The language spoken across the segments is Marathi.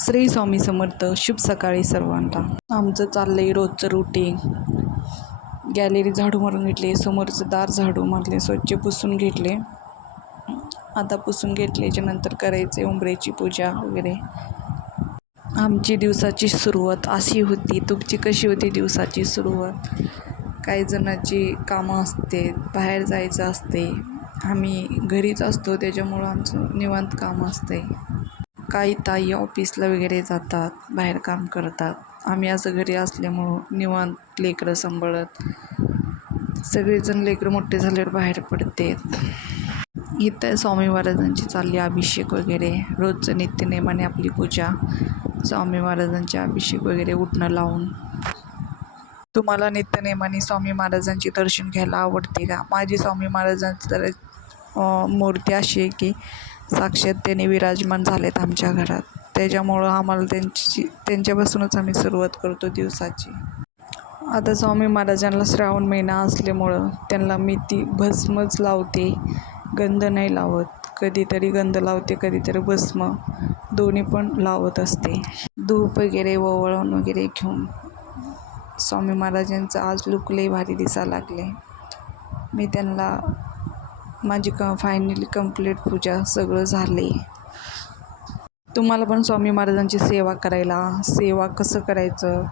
श्री स्वामी समर्थ. शुभ सकाळी सर्वांना. आमचं चाललंय रोजचं रुटीन. गॅलरी झाडू मारून घेतली, समोरचं दार झाडू मारले, स्वच्छ पुसून घेतले. आता पुसून घेतल्याच्या नंतर करायचे उंबऱ्याची पूजा वगैरे. आमची दिवसाची सुरुवात अशी होती. तुमची कशी होती दिवसाची सुरुवात? काही जणांची कामं असते, बाहेर जायचं असते. आम्ही घरीच असतो, त्याच्यामुळं आमचं निवांत काम असते. काही ताई ऑफिसला वगैरे जातात, बाहेर काम करतात. आम्ही असं घरी असल्यामुळं निवांत लेकरं सांभाळत. सगळेजण लेकरं मोठे झाल्यावर बाहेर पडते. इथं स्वामी महाराजांची चालली अभिषेक वगैरे. रोजचं नित्यनेमाने आपली पूजा, स्वामी महाराजांचे अभिषेक वगैरे उठणं लावून. तुम्हाला नित्यनेमाने स्वामी महाराजांचे दर्शन घ्यायला आवडते का? माझी स्वामी महाराजांची तर मूर्ती अशी आहे की साक्षात त्याने विराजमान झालेत आमच्या घरात. त्याच्यामुळं आम्हाला त्यांच्यापासूनच आम्ही सुरुवात करतो दिवसाची. आता स्वामी महाराजांना श्रावण महिना असल्यामुळं त्यांना मी ती भस्मच लावते, गंध नाही लावत. कधीतरी गंध लावते, कधीतरी भस्म, दोन्ही पण लावत असते. धूप वगैरे ओवाळून वगैरे घेऊन स्वामी महाराजांचं आज लुक लई भारी दिसायला लागले. मी त्यांना माझी फायनली कंप्लीट पूजा सगळं झाले. तुम्हाला पण स्वामी महाराजांची सेवा करायला, सेवा कसं करायचं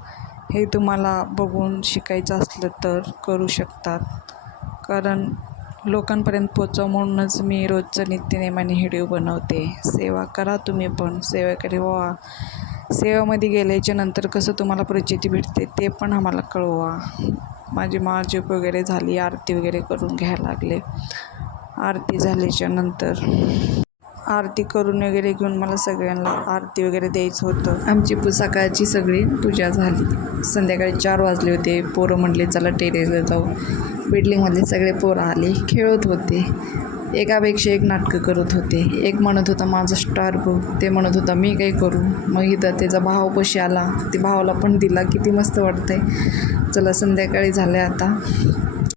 हे तुम्हाला बघून शिकायचं असलं तर करू शकतात. कारण लोकांपर्यंत पोचावं म्हणूनच मी रोजचं नित्यनेमाने व्हिडिओ बनवते. सेवा करा तुम्ही पण, सेवेकरी व्हा. सेवेमध्ये गेल्याच्या नंतर कसं तुम्हाला प्रचिती भेटते ते पण आम्हाला कळवा. माझी माळजप वगैरे झाली, आरती वगैरे करून घ्यायला लागले. आरती झाल्याच्या नंतर आरती करून वगैरे घेऊन मला सगळ्यांना आरती वगैरे द्यायचं होतं. आमची सकाळची सगळी पूजा झाली. संध्याकाळी 4 वाजले होते. पोरं म्हणले चला टेरेसला जाऊ. बिल्डिंगमधले सगळे पोरं आले, खेळत होते. एकापेक्षा एक नाटकं करत होते. एक म्हणत होता माझा स्टार बघ, ते म्हणत होता मी काय करू. मग इथं त्याचा भाव पशी आला, ते भावाला पण दिला. किती मस्त वाटतंय. चला संध्याकाळी झालं आता.